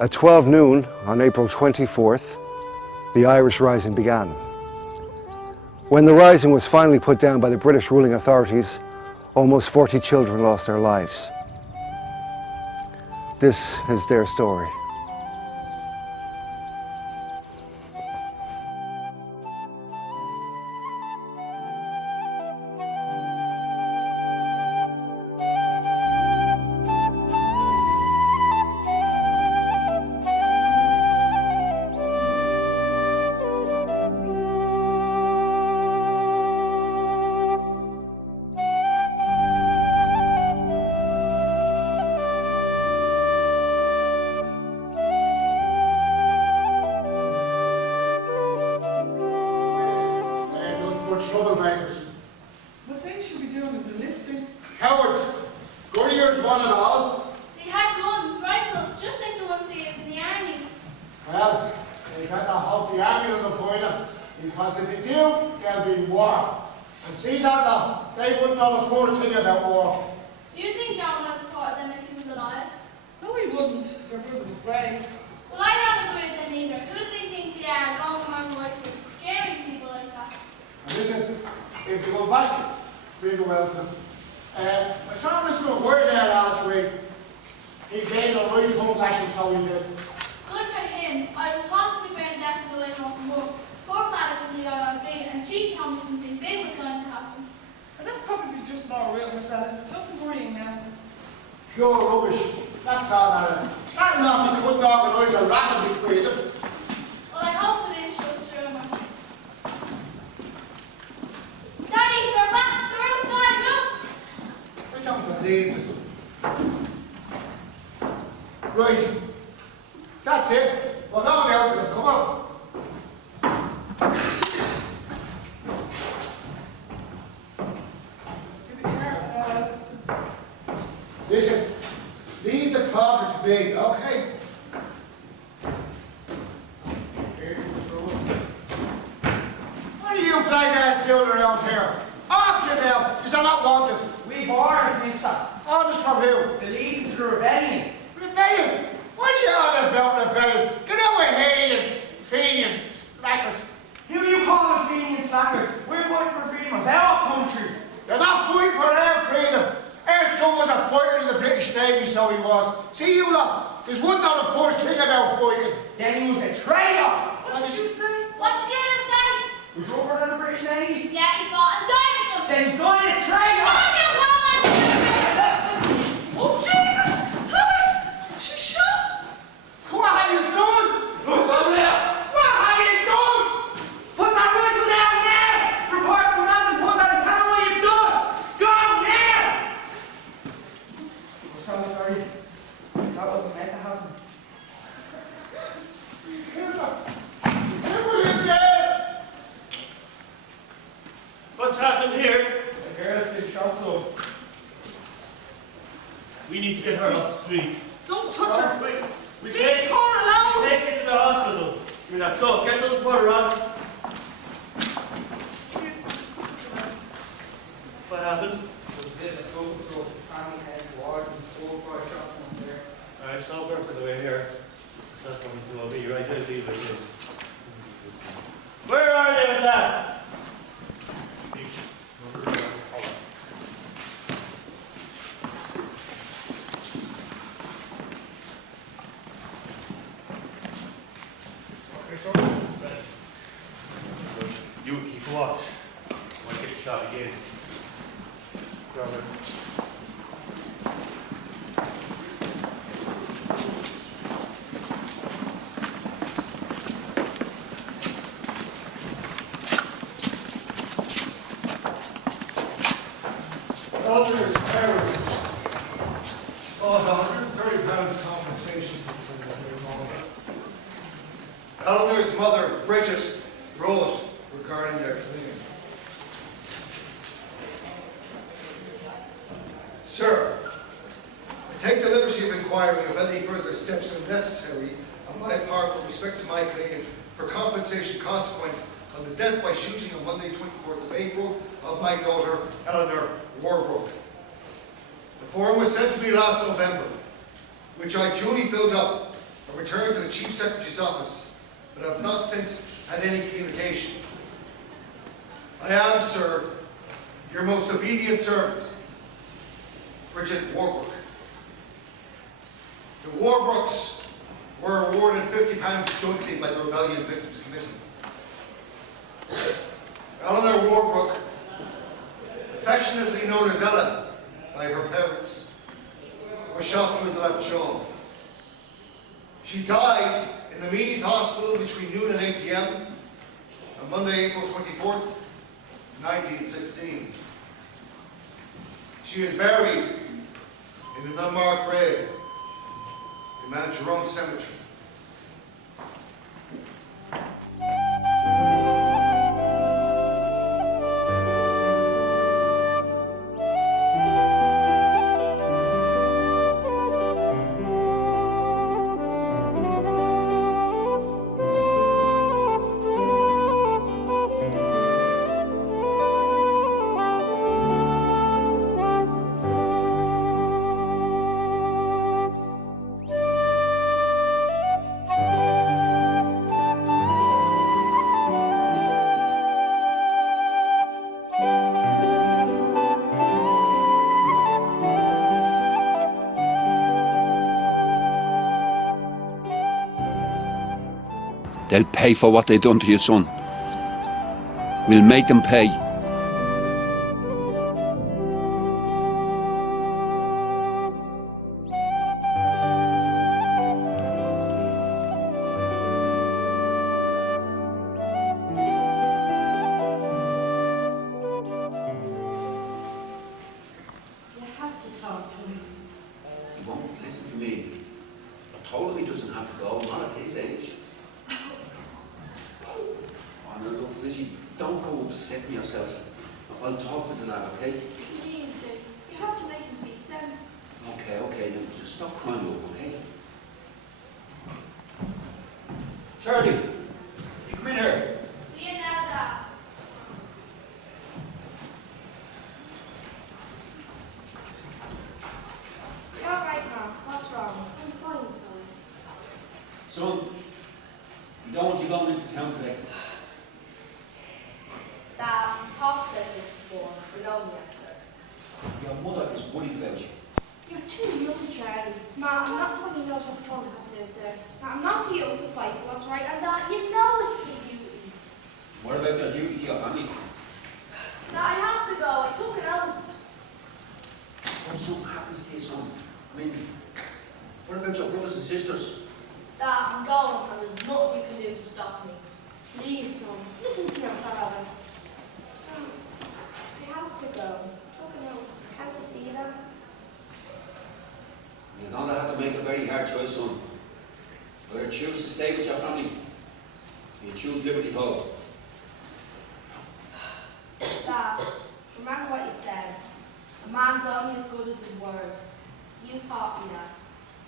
At 12 noon on April 24th, the Irish Rising began. When the Rising was finally put down by the British ruling authorities, almost 40 children lost their lives. This is their story. Troublemakers. What they should be doing is enlisting. Cowards. Couriers, one and all. They had guns, rifles, just like the ones they used in the army. Well, they better hope the army doesn't find them, because if they do, there'll be war. And see that now, they wouldn't know the first thing about war. Do you think John would have supported them if he was alive? No, he wouldn't. Their brother was brave. Well, I don't agree with them either. Who do they think they are, going around rifles, scaring people like that? And listen, if you go back, we go out to them. I saw Mr. Word there last week. He gave a right home lashing, so he did. Good for him. I was possibly burned death on the way home from work. Poor fella was in the IRB, and she told me something big was going to happen. And that's probably just more real, Miss Ellen. Don't be worrying now. Pure rubbish. That's all that is. That not be couldn't organise a racket between them. Well, I hope it is just rumours. Daddy, they're back. They're outside. Look. I don't believe it. Right. That's it. We're going out to them. Come on. Listen, leave the closet to me, okay? What are you blackguards doing around here? Off you now, because I'm not wanted. We've orders, mister. Orders from who? The leading to the rebellion. Rebellion? What are you on about rebellion? Get away here, you Fenian slackers. Who you calling Fenian slacker? We're fighting for freedom of our country. You're not fighting for our freedom. Our son was a fighter in the British Navy, so he was. See you lot, there's one not a first thing about fighting. Then he was a traitor. What did you say? What did you just say? Was your brother in the British Navy? Yeah, he fought and died with them. Then he's going a traitor. Don't you call my brother? Oh, Jesus! Thomas! She's shot! What have you done? Look, come there. What have you done? Put that rifle down there. Report to command and put that and tell him what you've done. Go there. I'm so sorry. That wasn't meant to happen. What's happened here? The girl's been shot, so. We need to get her up the street. Don't touch her! Wait, we Leave take her alone! her to the hospital. Give me that. Go, get some water on. What happened? There's a school through family head ward and 4 or 5 shots from there. Alright, stop working the way here. That's coming to me, right? I'll leave it in. Where are they with that? You keep watch. I might get shot again. Grab it. Elders, parents, sought £130 compensation from their mother. Elders' mother, Bridget, wrote regarding their claim. Sir, I take the liberty of inquiring if any further steps are necessary on my part with respect to my claim for compensation consequent on the death by shooting on Monday, 24th of April of my daughter, Eleanor Warbrook. The form was sent to me last November, which I duly filled up I returned to the Chief Secretary's office, but have not since had any communication. I am, sir, your most obedient servant, Bridget Warbrook. The Warbrooks were awarded £50 jointly by the Rebellion Victims Committee. Eleanor Warbrook, affectionately known as Ella by her parents, was shot through the left jaw. She died in the Meath Hospital between noon and 8 p.m. on Monday, April 24th, 1916. She is buried in an unmarked grave in Mount Jerome Cemetery. They'll pay for what they've done to your son. We'll make them pay. You have to talk to him. He won't listen to me. I told him he doesn't have to go, not at his age. Oh, no, look, Lizzie, don't go upsetting yourself. I'll talk to the lad, okay? Please, Dave. You have to make him see sense. Okay, then just stop crying, love, okay? Charlie, you come in here. Leonardo. You're all right, Mom. What's wrong? I'm fine, son. Son, you don't want you going into town today. Dad, talked about this before. We know the answer. Your mother is worried about you. You're too young, Charlie. Ma, I'm not telling you knows what's going to happen out there. Ma, I'm not too young to fight for what's right, and Dad, you know it's your duty. What about your duty to your family? Now I have to go. I took it out. What something happens to your son? I mean, what about your brothers and sisters? Dad, I'm going, and there's nothing you can do to stop me. Please, son. Listen to your father. You have to go. Look at him. Can't you see that? You're going to have to make a very hard choice, son. Whether choose to stay with your family, or you choose Liberty Hall. Dad, remember what you said. A man's only as good as his word. You taught me that.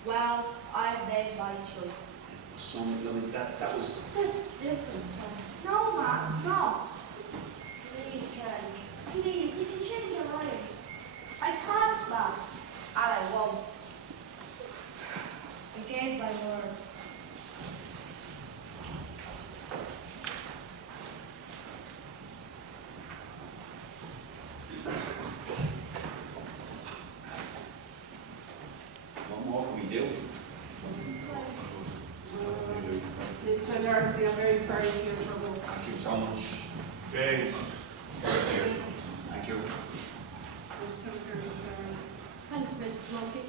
Well, I've made my choice. Son, I mean, that was... That's different, son. No, Ma, it's not. Please, Charlie. Please, you can change your mind. I can't, Dad. And I won't. I gave my word. What more can we do? Mr. Darcy, I'm very sorry for your trouble. Thank you so much. James, Thank you. I'm so very sorry. Thanks, Mrs. Murphy.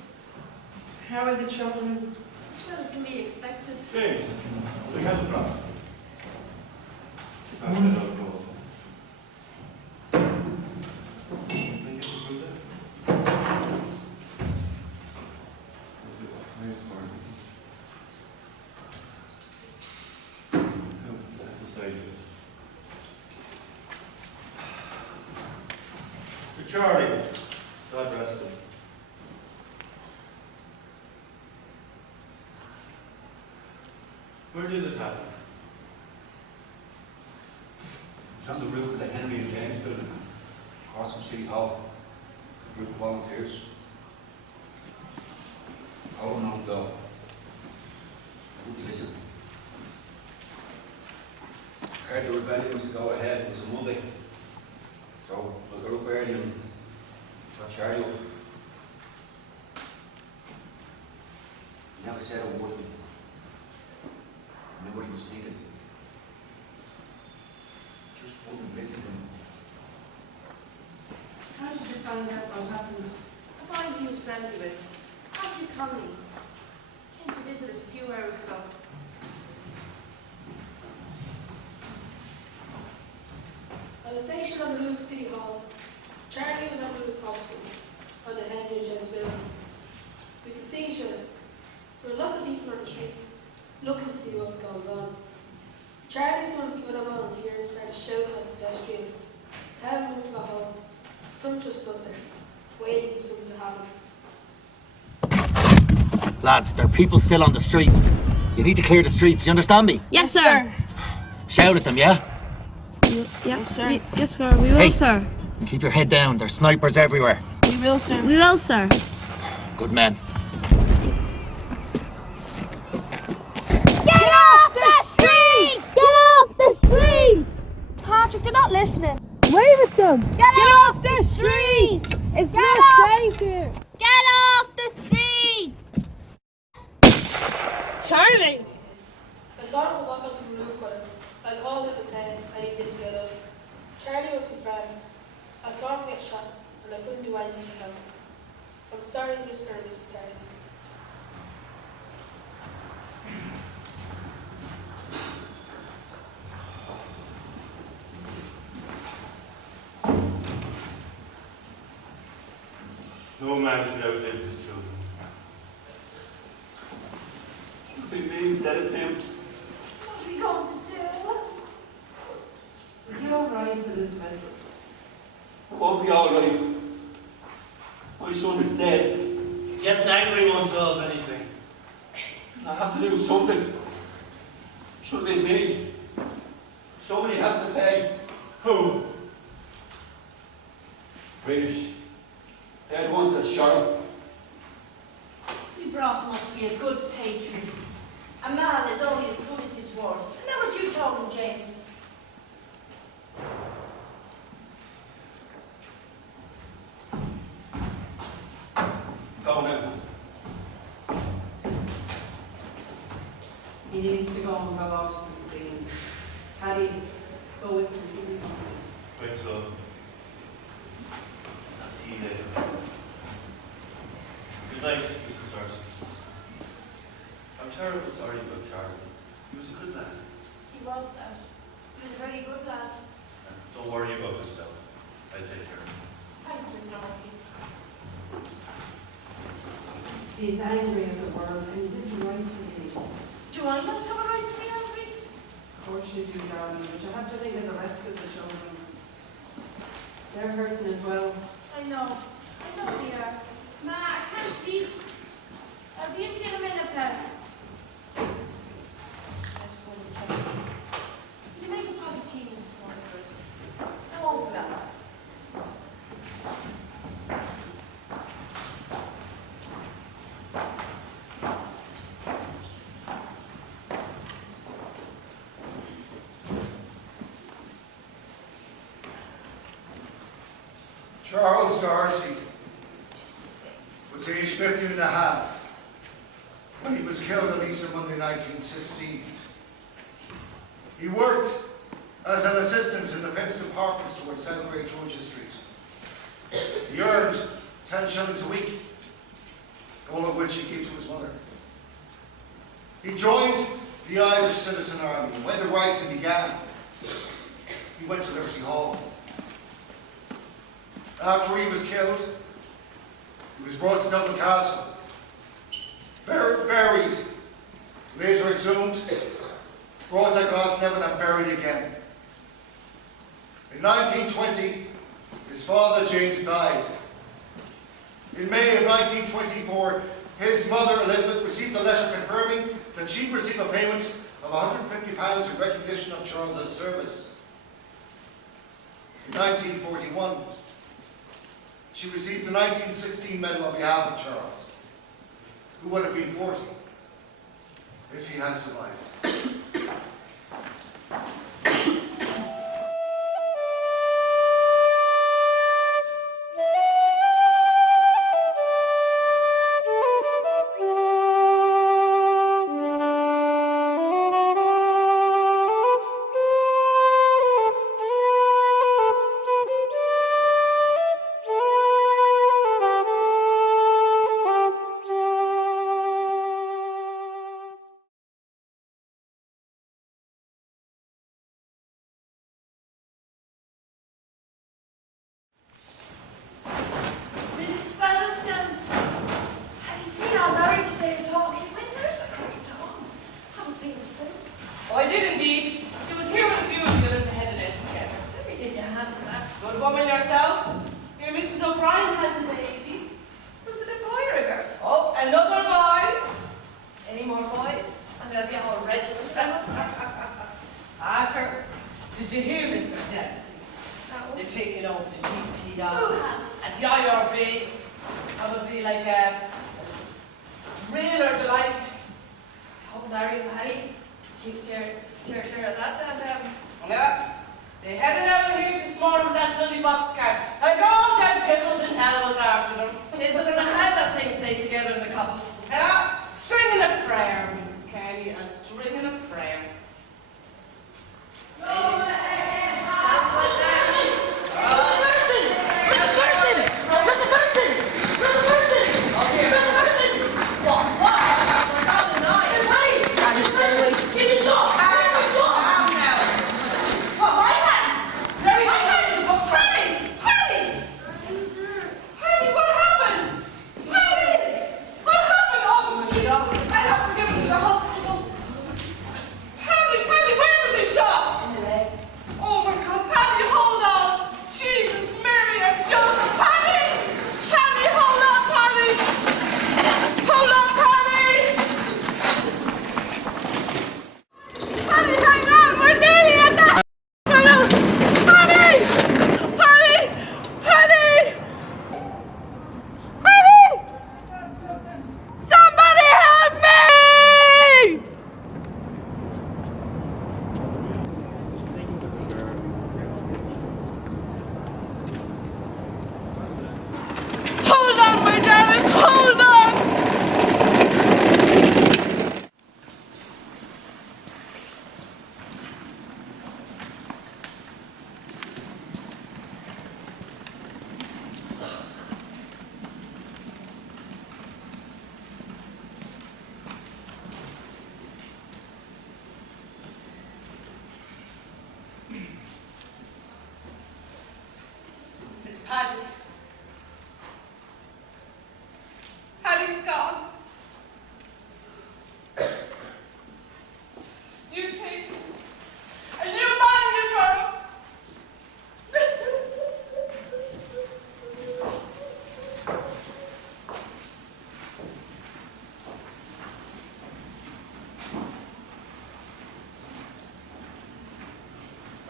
How are the children? As well as can be expected. James, we have a drop. Charlie, God rest him. Where did this happen? It's on the roof of the Henry and James building, across from City Hall. A group of volunteers. I wouldn't want to go. wouldn't listen. Heard the rebellion was to go ahead. It was a Monday. So I got up early and got Charlie up. He never said a word to me. I knew what he was thinking. Just wouldn't listen to him. How did you find out what happened? I find he was friendly with. How's your colleague? Came to visit us a few hours ago. I was stationed on the roof of City Hall. Charlie was on the roof opposite, on the head near Jen's building. We could see each other. There were lots of people on the street, looking to see what was going on. Charlie told us to go to volunteers, started shouting at the pedestrians, telling them to go home. Some just stood there, waiting for something to happen. Lads, there are people still on the streets. You need to clear the streets, you understand me? Yes, sir. Shout at them, yeah? Yes, sir. Yes, sir. We will, Hey. sir. Keep your head down, there's snipers everywhere. We will, sir. We will, sir. Good men. Get off the streets! Get off the streets! Patrick, they're not listening. Wave at them! Get off the streets! It's Get not off! safe here! Get off the streets! Charlie! I saw him walk onto the roof with him. I called up his name and he didn't get up. Charlie was my friend. I saw him get shot and I couldn't do anything to help. I'm sorry, Mr. and Mrs. Darcy. No man should outlive his children. It should be me instead of him. What are we going to do? Are you all right, Elizabeth? It won't be all right. My son is dead. Getting angry won't solve anything. I have to do something. It should be me. Somebody has to pay. Who? British. They're the ones that shot him. We brought him up to be a good patriot. A man is only as good as his word. Isn't that what you told him, James? Go now. He needs to go and go off to the scene. Paddy, go with him. Quick, so. See you later. Good night, Mrs. Darcy. I'm terribly sorry about Charlie. He was a good lad. He was that. He was a very good lad. And don't worry about yourself. I'll take care of him. Thanks, Mr. Murphy. He's angry at the world and he's in the right to be. Do I not have a right to be angry? Of course you do, darling, but you have to think of the rest of the children. They're hurting as well. I know they are. Ma, I can't sleep. I'll be into you in a minute, lad. Can you make a pot of tea, Mrs. Waters? Oh, no. Charles Darcy was aged 15 and a half when he was killed on Easter Monday 1916. He worked as an assistant in the Pence department store at 7 Great George's Street. He earned 10 shillings a week, all of which he gave to his mother. He joined the Irish Citizen Army, and when the rising began, he went to Liberty Hall. After he was killed, he was brought to Dublin Castle, buried, later exhumed, brought to Glasnevin and buried again. In 1920, his father James died. In May of 1924, his mother Elizabeth received a letter confirming that she'd receive a payment of £150 in recognition of Charles's service. In 1941, she received the 1916 medal on behalf of Charles, who would have been 40. if he had survived. Mrs. Featherstone, have you seen our Larry today at all? He went out of the great dawn. Haven't seen him since. Oh, I did indeed. He was here with a few of the others ahead of it together. Let me give you a hand with that. Good woman yourself. Here, Mrs. O'Brien had a baby. Was it a boy or a girl? Oh, another boy. Any more boys? And there'll be a whole regiment of them. Asher, did you hear Mr. Dempsey? No. They're taking over the GP Who down has? at the IRB. Probably like a drill or the like. Oh, Larry Paddy. Keep steer clear of that, and Yeah. They headed out here to smart that bloody boxcar. Like all them jiggles in hell was after them. Jeez, we're gonna have that thing stays together in the couples. Yeah, stringing a prayer, Mrs. Kenny, a stringing a prayer. Paddy. Paddy's gone. You take this. And you mind it for him.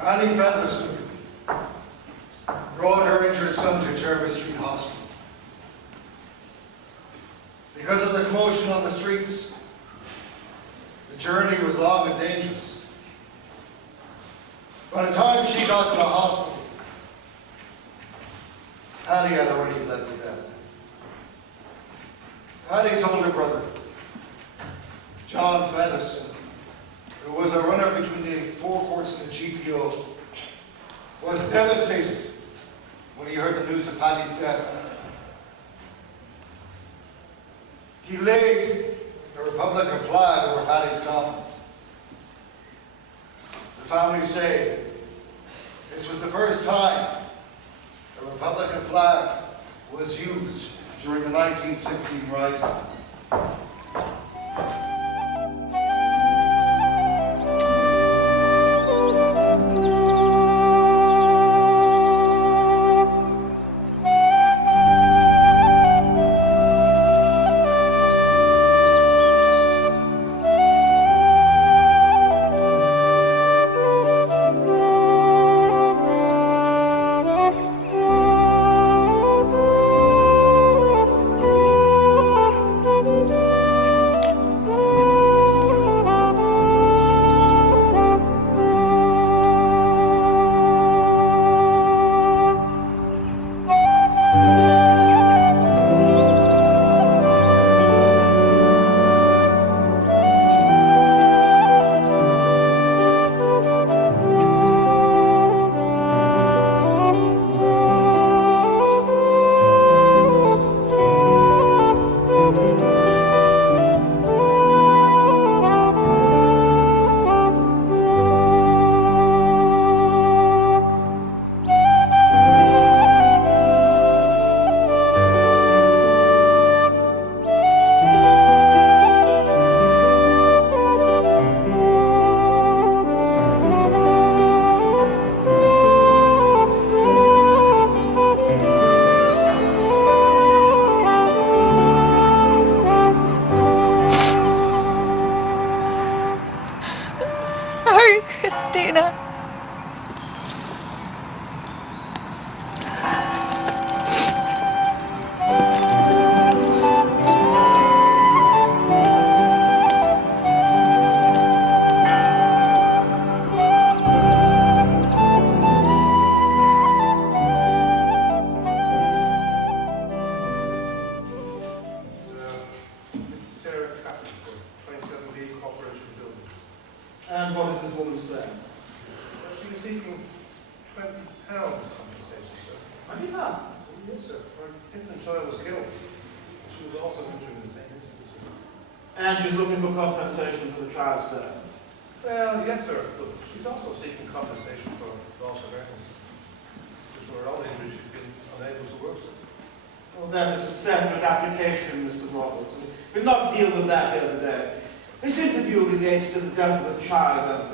Annie Featherstone brought her injured son to Jervis Street Hospital. Because of the commotion on the streets, the journey was long and dangerous. By the time she got to the hospital, Paddy had already bled to death. Paddy's older brother, John Featherstone, who was a runner between the forecourts and the GPO, was devastated when he heard the news of Paddy's death. He laid the Republican flag over Paddy's coffin. The family say this was the first time the Republican flag was used during the 1916 Rising. compensation, sir. £20? Yes, sir. Her infant child was killed. She was also injured in the same incident, sir. And she's looking for compensation for the child's death. Well, yes, sir, but she's also seeking compensation for loss of earnings, which were her own injuries she's been unable to work, sir. Well, that is a separate application, Mr. Roberts. We'll not deal with that here today. This interview relates to the death of a child.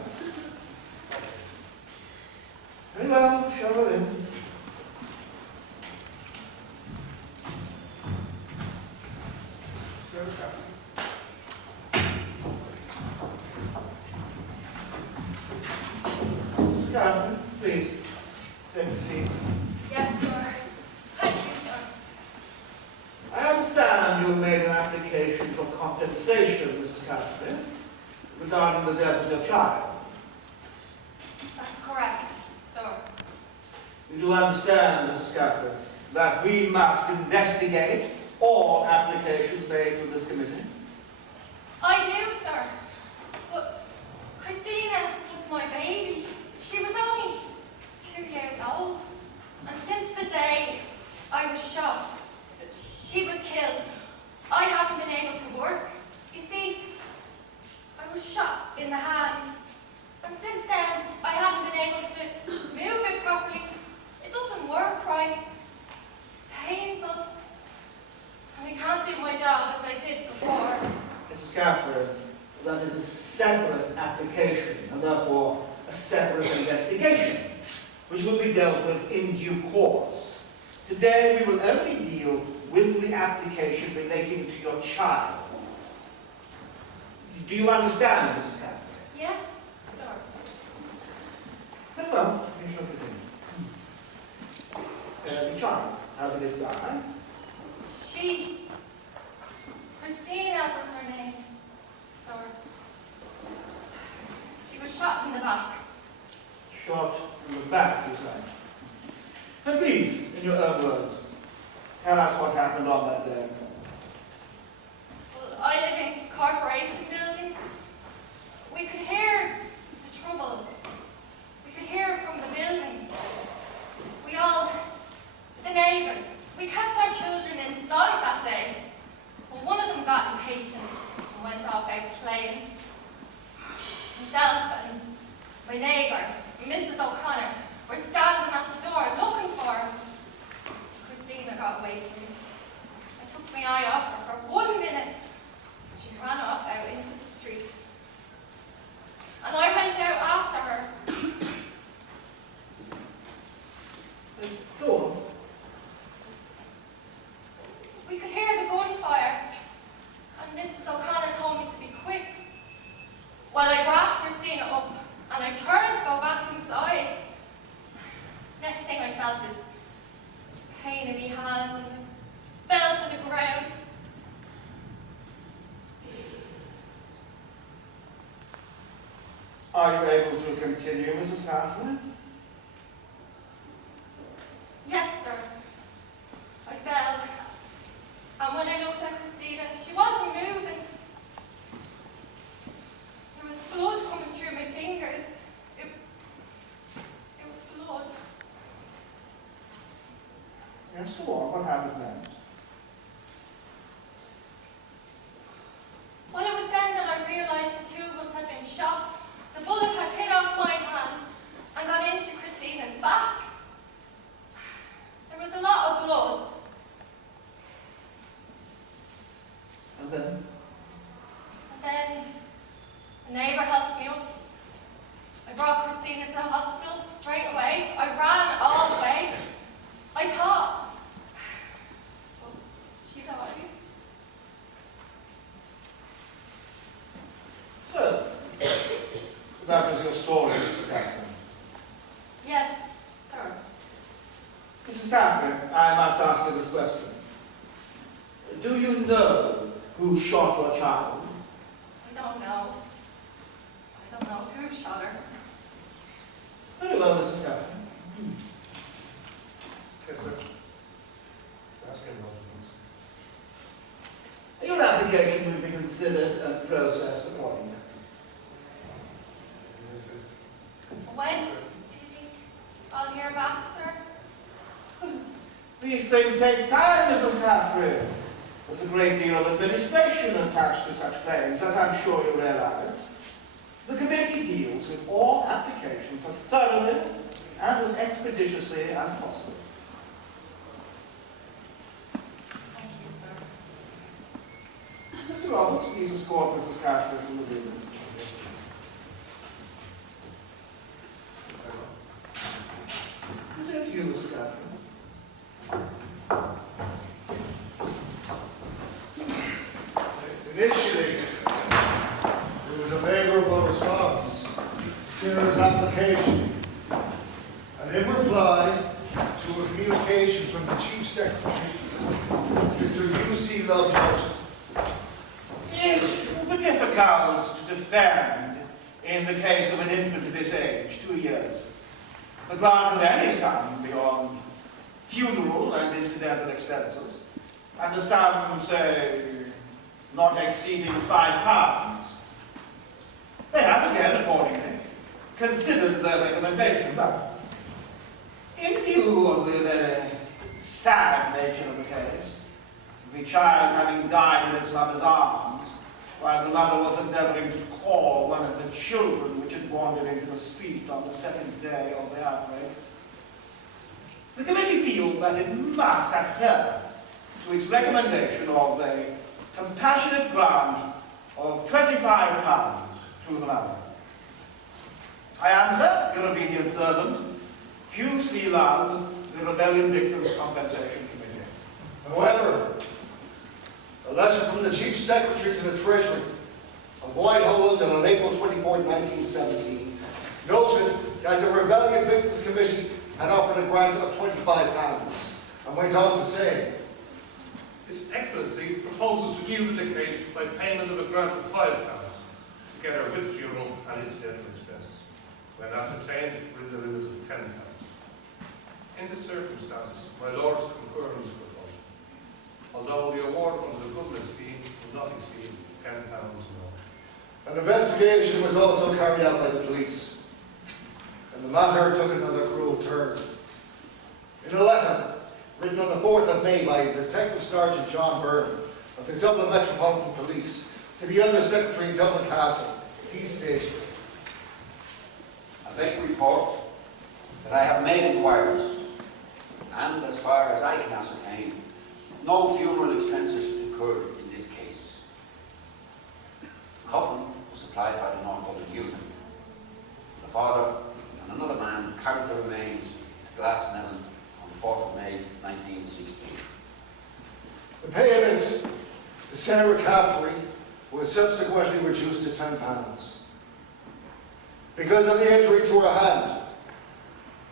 Very well, show her in. Sir, Mrs. Caffrey, please, take a seat. Yes, sir. Thank you, sir. I understand you made an application for compensation, Mrs. Caffrey, regarding the death of your child. That's correct, sir. You do understand, Mrs. Caffrey, that we must investigate all applications made to this committee? I do, sir. But Christina was my baby. She was only 2 years old. And since the day I was shot, she was killed, I haven't been able to work. You see, I was shot in the hand. And since then, I haven't been able to move it properly. It doesn't work right. It's painful. And I can't do my job as I did before. Mrs. Caffrey, that is a separate application and therefore a separate investigation, which will be dealt with in due course. Today we will only deal with the application relating to your child. Do you understand, Mrs. Caffrey? Yes, sir. Very well, we shall begin. The child, how did it die? Christina was her name, sir. She was shot in the back. Shot in the back, you say? And please, in your own words, tell us what happened on that day. Well, I live in corporation buildings. We could hear the trouble. We could hear it from the buildings. The neighbours, we kept our children inside that day. Well, one of them got impatient and went off out playing. Myself and my neighbour, Mrs. O'Connor, were standing at the door looking for her. Christina got away from me. I took my eye off her for 1 minute. She ran off out into the street. And I went out after her. Go on. We could hear the gunfire, and Mrs. O'Connor told me to be quick. Well, I grabbed Christina up, and I turned to go back inside. Next thing I felt this pain in my hand, and I fell to the ground. Are you able to continue, Mrs. Caffrey? Yes, sir. I fell. And when I looked at Christina, she wasn't moving. There was blood coming through my fingers. It was blood. Yes, go on. What happened next? Well, it was then that I realised the two of us had been shot. The bullet had hit off my hand and got into Christina's back. There was a lot of blood. And then? And then a neighbour helped me up. I brought Christina to the hospital straight away. I ran all the way. I thought, well, she died. So, that was your story, Mrs. Caffrey. Yes, sir. Mrs. Caffrey, I must ask you this question. Do you know who shot your child? I don't know. I don't know who shot her. Very well, Mrs. Caffrey. Yes, sir. Ask him about it. Your application will be considered and processed accordingly. Yes, sir. When do you think I'll you're back, sir. These things take time, Mrs. Caffrey. There's a great deal of administration attached to such claims, as I'm sure you realize. The committee deals with all applications as thoroughly and as expeditiously as possible. Thank you, sir. Mr. Roberts, please escort Mrs. Caffrey from the room. Thank you, Mrs. Caffrey. Initially, there was a favourable response to Sarah's application, and in reply to a communication from the Chief Secretary, Mr. U.C. Lovejoy. It will be difficult to defend, in the case of an infant of this age, 2 years, the grant of any sum beyond funeral and incidental expenses, and a sum, say, not exceeding £5. They have again, accordingly, considered their recommendation, but in view of the very sad nature of the case, the child having died in its mother's arms, while the mother was endeavouring to call one of the children which had wandered into the street on the second day of the outbreak, the committee feel that it must adhere to its recommendation of a compassionate grant of £25 to the mother. I am, sir, your obedient servant, Hugh C. Lund, the Rebellion Victims Compensation Committee. However, a letter from the Chief Secretary to the Treasury of Whitehall, London on April 24, 1917, noted that the Rebellion Victims Committee had offered a grant of £25 and went on to say, His Excellency proposes to deal with the case by payment of a grant of £5, together with funeral and incidental expenses, when ascertained with the limit of £10. In this circumstances, my Lords concur in this proposal, although the award under the government scheme will not exceed £10 more. An investigation was also carried out by the police, and the matter took another cruel turn. In a letter written on the 4th of May by Detective Sergeant John Byrne of the Dublin Metropolitan Police to the Under Secretary of Dublin Castle, he stated, I beg to report that I have made inquiries, and as far as I can ascertain, no funeral expenses occurred in this case. The coffin was supplied by the North Dublin Union. The father and another man carried the remains to Glasnevin on the 4th of May 1916. the payment to Sarah Caffrey was subsequently reduced to £10. Because of the injury to her hand,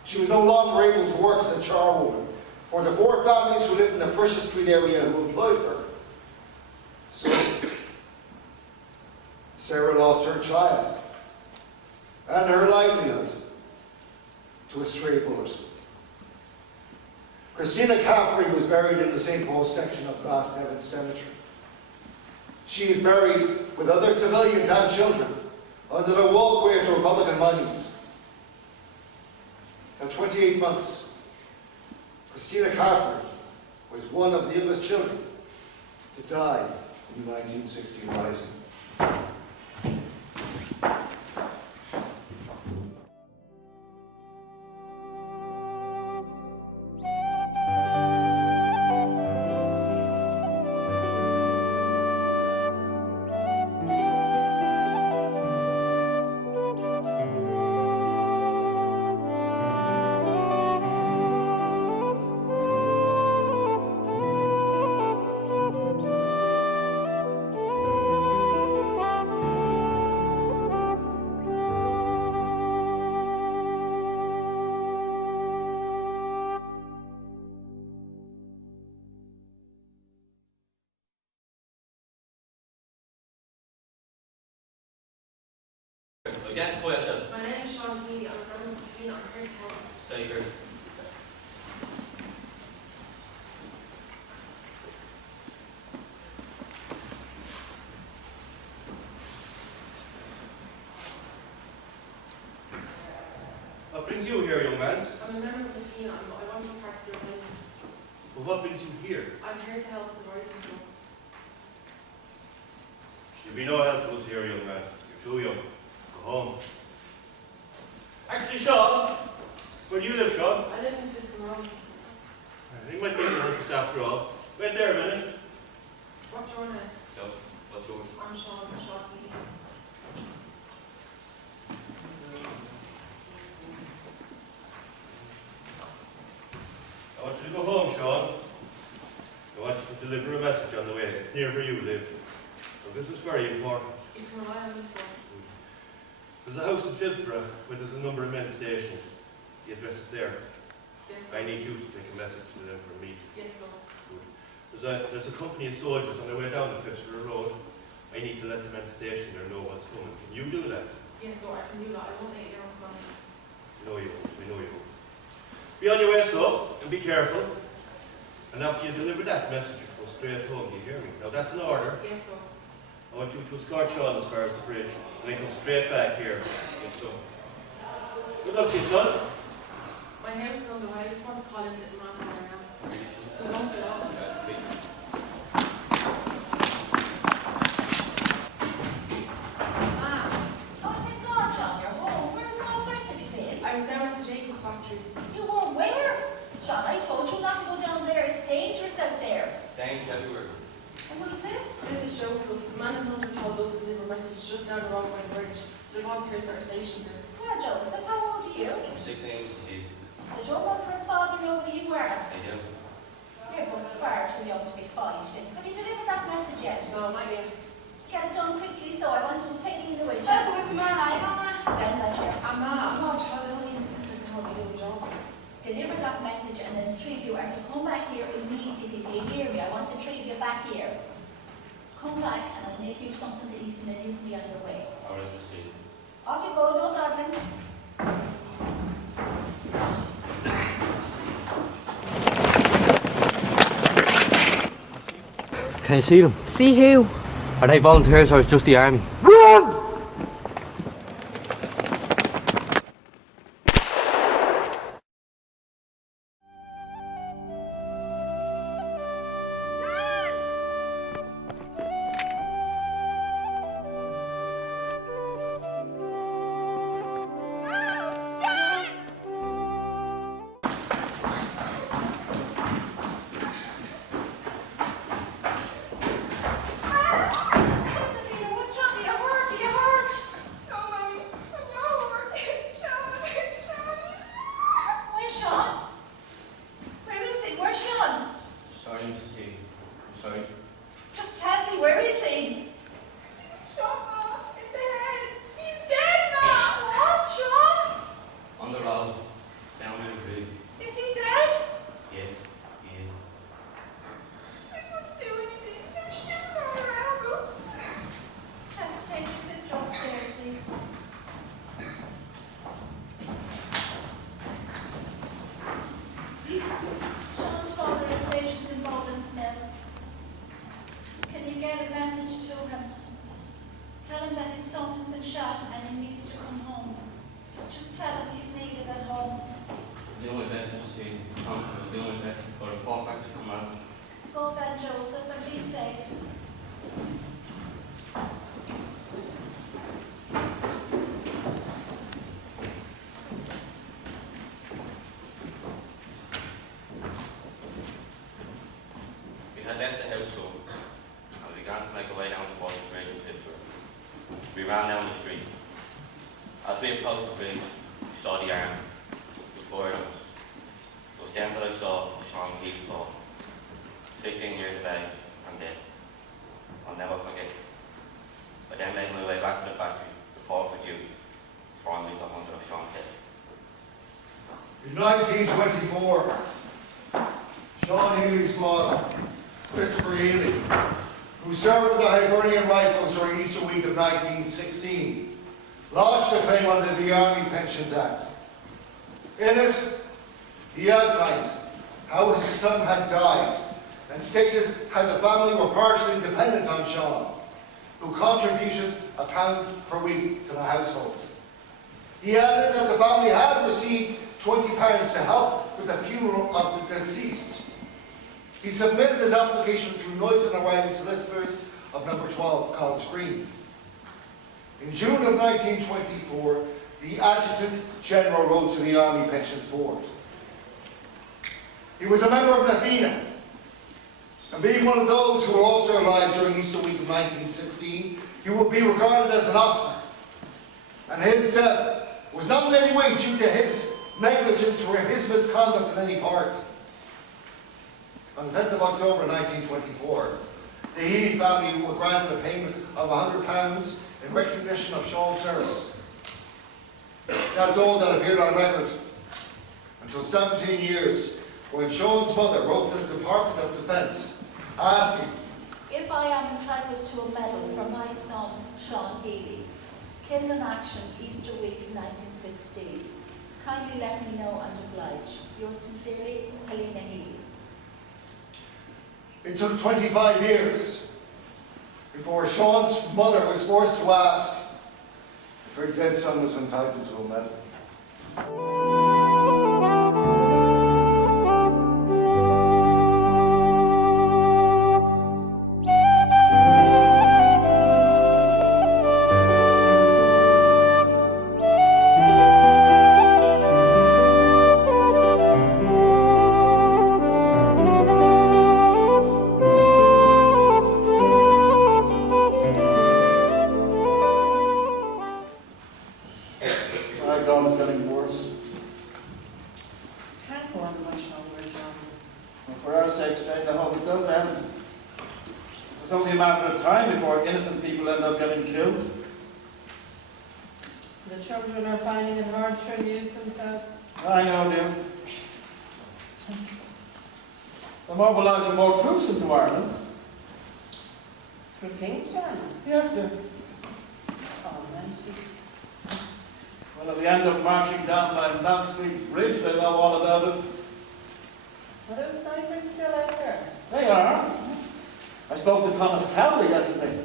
she was no longer able to work as a charwoman for the 4 families who lived in the Precious Street area who employed her. So, Sarah lost her child and her livelihood to a stray bullet. Christina Caffrey was buried in the St Paul's section of Glasnevin Cemetery. She is buried with other civilians and children under the walkway of the Republican Monument. At 28 months, Christina Caffrey was one of the youngest children to die in the 1916 Rising. Identify yourself. My name is Sean Healy. I'm from Caffrey. I'm here to help. Stay here. What brings you here, young man? I'm a member of Christina. I want to be part of your life. Well, what brings you here? I'm here to help the boys and stuff. You'll be no help to us here, young man. You're too young. Go home. Actually, Sean, where do you live, Sean? I live in Fiscal Road. You might be able to help us after all. Wait there a minute. What's your name? So, what's yours? I'm Sean. I'm Sean Keating. I want you to go home, Sean. I want you to deliver a message on the way. It's near where you live. So this is very important. You can rely on me, sir. There's a house in Philborough where there's a number of men stationed. The address is there. Yes, I sir. need you to take a message to them for me. Yes, sir. There's a company of soldiers on their way down the Philborough Road. I need to let the men stationed there know what's coming. Can you do that? Yes, sir. I can do that. I won't let you down. Promise. No, you won't. We know you won't. Be on your way, so, and be careful. And after you deliver that message, you go straight home. Do you hear me? Now that's an order. Yes, sir. I want you to escort Sean as far as the bridge, and then come straight back here. Yes, so. Good luck to you, son. My house is on the way. I just want to call in to the man where I am. So don't get off. Oh, thank God, John, you're home. Where in God's earth have you been? I was down at the Jacobs factory. You were where? John, I told you not to go down there. It's dangerous out there. Stains everywhere. And who's this? This is Joseph. The man in London told us to leave a message just down the road by the bridge. The volunteers are stationed there. Well, Joseph, how old are you? 16, Mrs. Keating. Does your mother and father know who you are? They do. You're both far too young to be fighting. Have you delivered that message yet? No, my dear. Get it done quickly, so I want you to take it in the way. I'll go into my life, Mama. Sit down that chair. I'm not child. I only insisted to help me do the job. Deliver that message, and then the three of you are to come back here immediately. Do you hear me? I want the three of you back here. Come back, and I'll make you something to eat, and then you can be on your way. All right, Mrs. Keating. Off you go, no dawdling. Can you see them? See who? Are they volunteers or is it just the army? Run! What's wrong? You're hurt. Are you hurt? No, Mommy. I'm not hurt. Where's Sean? Where is he? Where's Sean? Sorry, Mrs. Keating. I'm sorry. Just tell me, where is he? Sean, Mama, in the head. He's dead now. What, Sean? On the road. Down in the bridge. Is he dead? Yeah. I couldn't do anything. They were shooting all around us. Yes, take your sister upstairs, please. Sean's father is stationed in Bowden's Mills. Can you get a message to him? Tell him that his son has been shot and he needs to come home. Just tell him he's needed at home. I'm doing my best, Mrs. Keating. I promise you, I'm doing my best for the poor factor to come out. Go then, Joseph, and be safe. We had left the house soon, and we began to make our way down towards the bridge in Pittsburgh. We ran down the street. As we approached the bridge, we saw the army. It was fired on us. It was then that I saw Sean Keating fall. 15 years of age and dead. I'll never forget it. I then made my way back to the factory, report for duty, before I missed the hunter of Sean's head. In 1924, Sean Healy's father, Christopher Healy, who served with the Hibernian Rifles during Easter week of 1916, lodged a claim under the Army Pensions Act. In it, he outlined how his son had died and stated how the family were partially dependent on Sean, who contributed £1 per week to the household. He added that the family had received £20 to help with the funeral of the deceased. He submitted his application through Noyton and O'Reilly solicitors of number 12 College Green. In June of 1924, the Adjutant General wrote to the Army Pensions Board. He was a member of Navina, and being one of those who were also alive during Easter week of 1916, he will be regarded as an officer. And his death was not in any way due to his negligence or his misconduct in any part. On the 10th of October 1924, the Healy family were granted a payment of £100 in recognition of Sean's service. That's all that appeared on record until 17 years, when Sean's mother wrote to the Department of Defence asking, If I am entitled to a medal for my son, Sean Healy, killed in action Easter week 1916, kindly let me know and oblige. Yours sincerely, Helena Healy. it took 25 years before Sean's mother was forced to ask if her dead son was entitled to a medal. Innocent people end up getting killed. The children are finding it hard to amuse themselves. I know, dear. They're mobilising more troops into Ireland. Through Kingstown? Yes, dear. Oh, nice. Well, at the end of marching down by Mount Street Bridge, they know all about it. Are those snipers still out there? They are. I spoke to Thomas Cowley yesterday.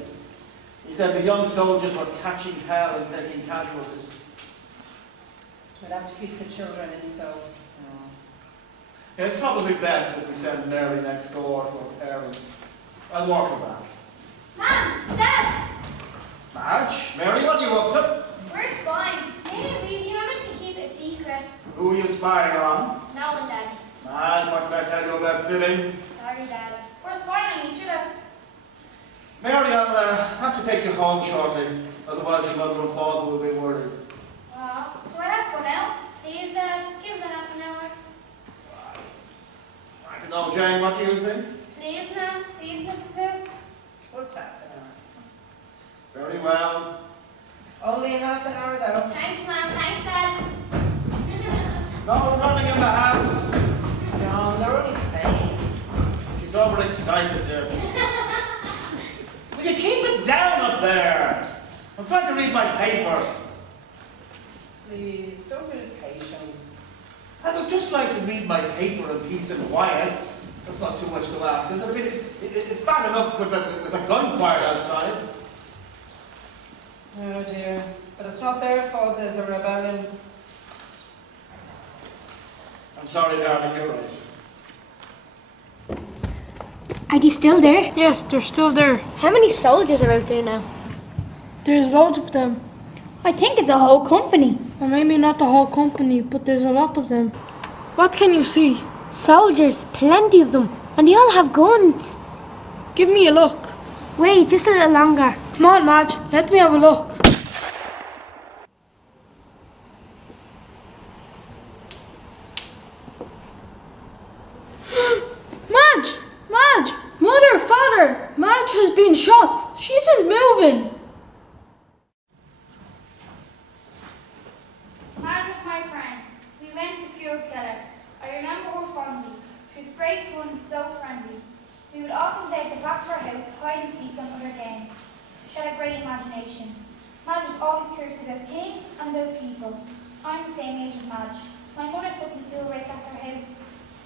He said the young soldiers were catching hell and taking casualties. We'll have to keep the children in, so... Yeah, it's probably best if we send Mary next door to her parents. I'll walk her back. Mom! Dad! Madge, Mary, what are you up to? We're spying. Maybe you are meant to keep it a secret. Who are you spying on? No one, Daddy. Madge, what can I tell you about fibbing? Sorry, Dad. We're spying on each other. Mary, I'll have to take you home shortly. Otherwise your mother and father will be worried. Well, do I have to go now? Please, Dad. Give us a half an hour. I don't know, Jane, what do you think? Please, now. Please, Mrs. Hill. What's half an hour? Very well. Only half an hour, though. Thanks, Mom. Thanks, Dad. No running in the house. John, they're only playing. She's overexcited there. Will you keep it down up there? I'm trying to read my paper. Please, don't lose patience. I would just like to read my paper in peace and quiet. That's not too much to ask, is it? I mean, it's bad enough with a gunfire outside. Oh dear. But it's not their fault there's a rebellion. I'm sorry, darling, you're right. Are they still there? Yes, they're still there. How many soldiers are out there now? There's loads of them. I think it's a whole company. Or maybe not the whole company, but there's a lot of them. What can you see? Soldiers, plenty of them. And they all have guns. Give me a look. Wait, just a little longer. Come on, Madge, let me have a look. Madge! Madge! Mother, father! Madge has been shot. She isn't moving. Madge was my friend. We went to school together. I remember her fondly. She was great fun and so friendly. We would often play at the back of our house, hide and seek and other games. She had a great imagination. Madge was always curious about things and about people. I'm the same age as Madge. My mother took me to a wake at her house.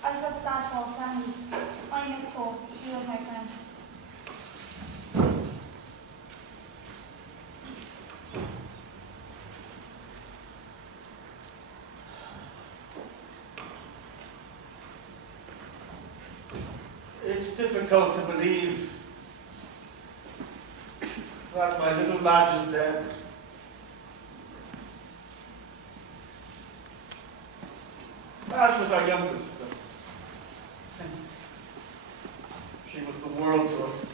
I felt sad for our family. I miss her. She was my friend. It's difficult to believe that my little Madge is dead. Madge was our youngest. She was the world to us.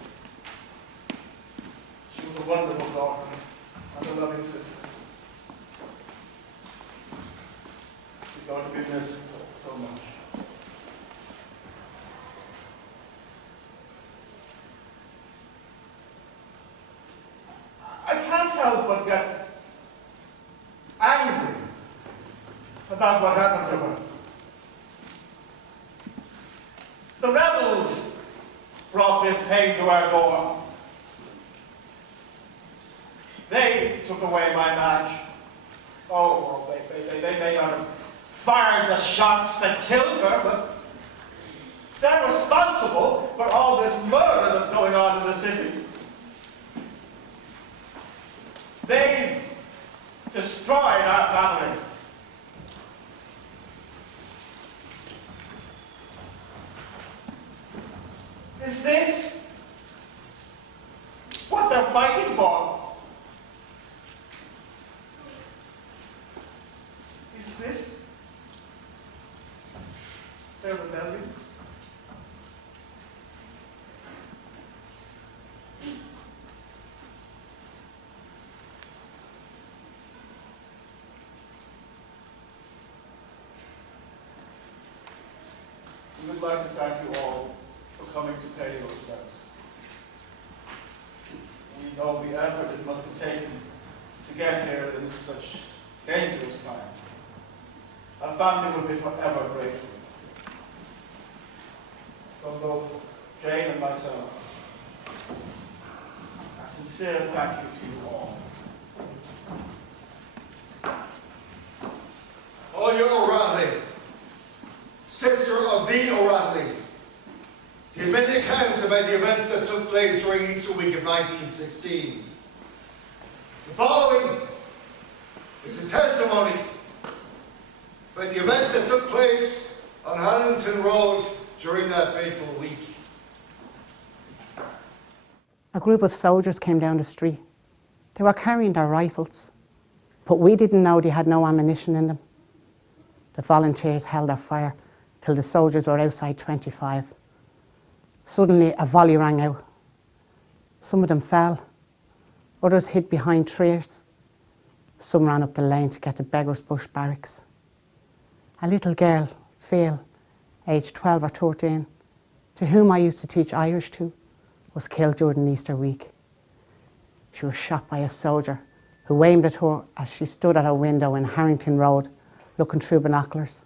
She was a wonderful daughter and a loving sister. She's going to be missed so much. I can't help but get angry about what happened to her. The rebels brought this pain to our door. They took away my Madge. Oh, well, they may not have fired the shots that killed her, but they're responsible for all this murder that's going on in the city. They've destroyed our family. Is this what they're fighting for? Is this their rebellion? We would like to thank you all for coming to pay your respects. We know the effort it must have taken to get here in such dangerous times. Our family will be forever grateful. From both Jane and myself, a sincere thank you to you all. Olga O'Reilly, sister of the O'Reilly, give many accounts about the events that took place during Easter week of 1916. The following is a testimony about the events that took place on Hallington Road during that fateful week. A group of soldiers came down the street. They were carrying their rifles, but we didn't know they had no ammunition in them. The volunteers held their fire till the soldiers were outside 25. Suddenly a volley rang out. Some of them fell, others hid behind trees. Some ran up the lane to get to Beggar's Bush Barracks. A little girl, Phil, aged 12 or 13, to whom I used to teach Irish to, was killed during Easter week. She was shot by a soldier who aimed at her as she stood at her window in Harrington Road, looking through binoculars.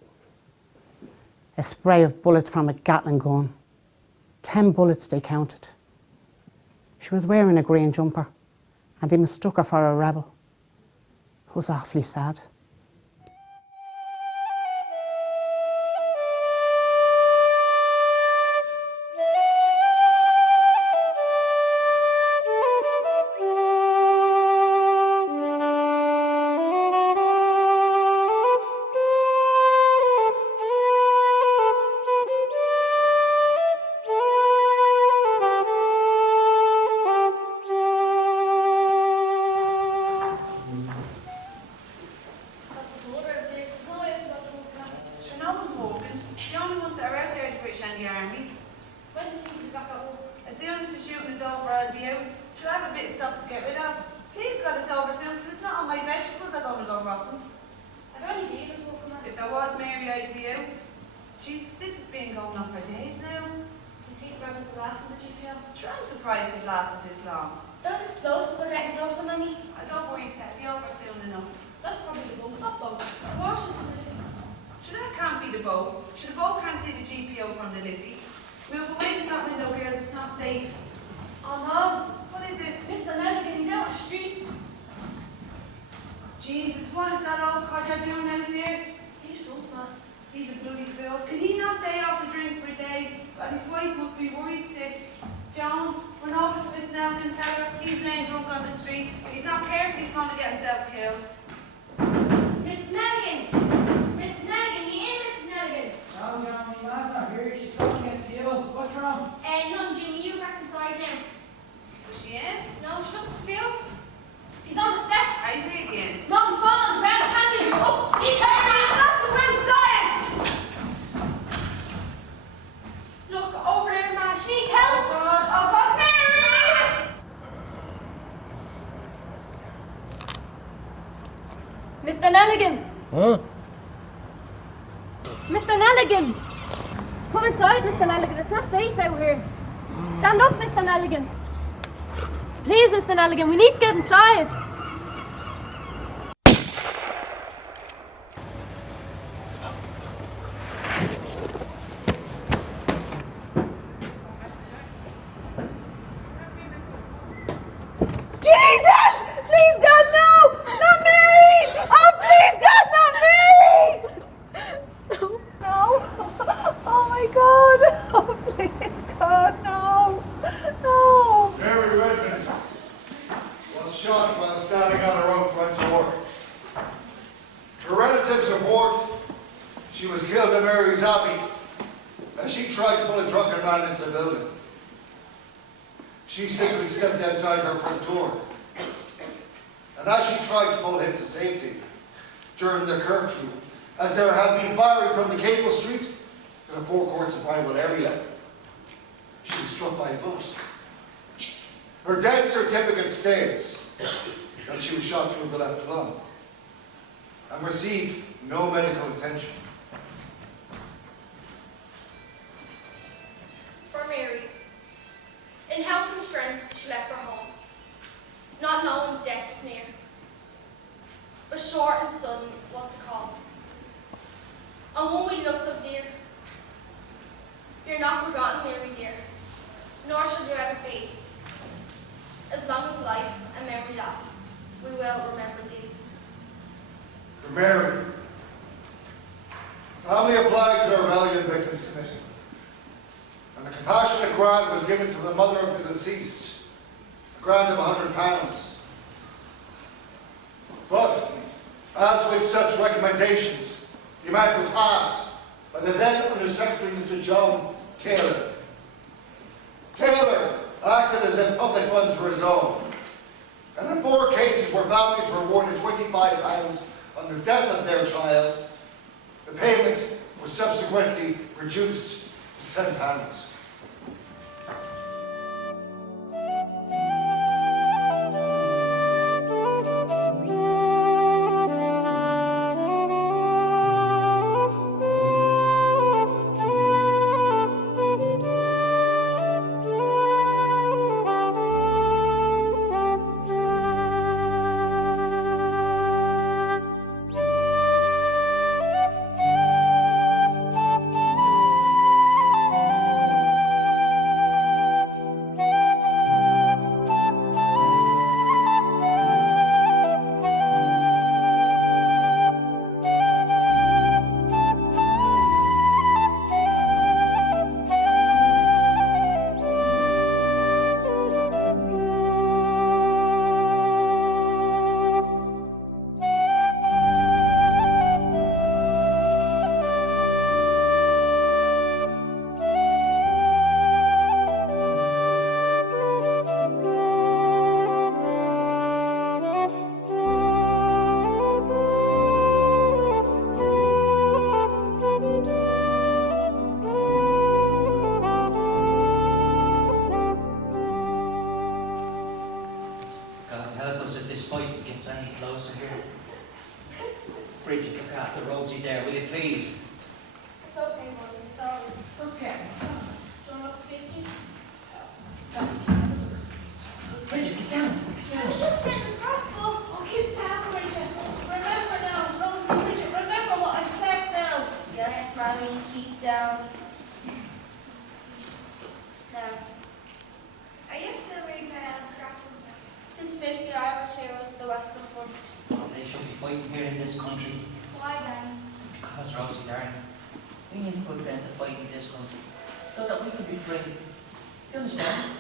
A spray of bullets from a Gatling gun. 10 bullets they counted. She was wearing a green jumper, and they mistook her for a rebel. It was awfully sad. Nelligan! Huh? Mr. Nelligan! Come inside, Mr. Nelligan. It's not safe out here. Stand up, Mr. Nelligan. Please, Mr. Nelligan, we need to get inside. Jesus! Please, God, no! Not Mary! Oh, please, God, not Mary! No. Oh, my God. Oh, please, God, no. No. Mary Redmond was shot while standing on her own front door. Her relatives report she was killed in Mary's Abbey as she tried to pull a drunken man into the building. She simply stepped outside her front door. And as she tried to pull him to safety during the curfew, as there had been firing from the Cable Street to the Four Courts of Bible area, she was struck by a bullet. Her death certificate states that she was shot through the left lung and received no medical attention. For Mary, in health and strength, she left her home, not knowing death was near. But short and sudden was the call, and one we love so dear. You're not forgotten, Mary dear, nor shall you ever be. As long as life and memory lasts, we will remember thee. For Mary, family applied to the Rebellion Victims Committee, and a compassionate grant was given to the mother of the deceased, a grant of £100. But, as with such recommendations, the amount was halved by the then Under Secretary Mr. John Taylor. Taylor acted as if public funds were his own, and in 4 cases where families were awarded £25 on the death of their child, the payment was subsequently reduced to £10. Bridget, look after Rosie there, will you please? It's okay, Rosie, it's all right. Okay. Do you want to look 50? Bridget, get down. I was just getting distracted. Oh, keep down, Bridget. Remember now, Rosie, Bridget, remember what I said now. Yes, Mommy, keep down. Now, are you still reading that scratching? This 50 Irish heroes of the Western Front. Oh, they should be fighting here in this country. Why then? Because, Rosie, darling, we need to put an end to fighting in this country so that we can be free. Do you understand?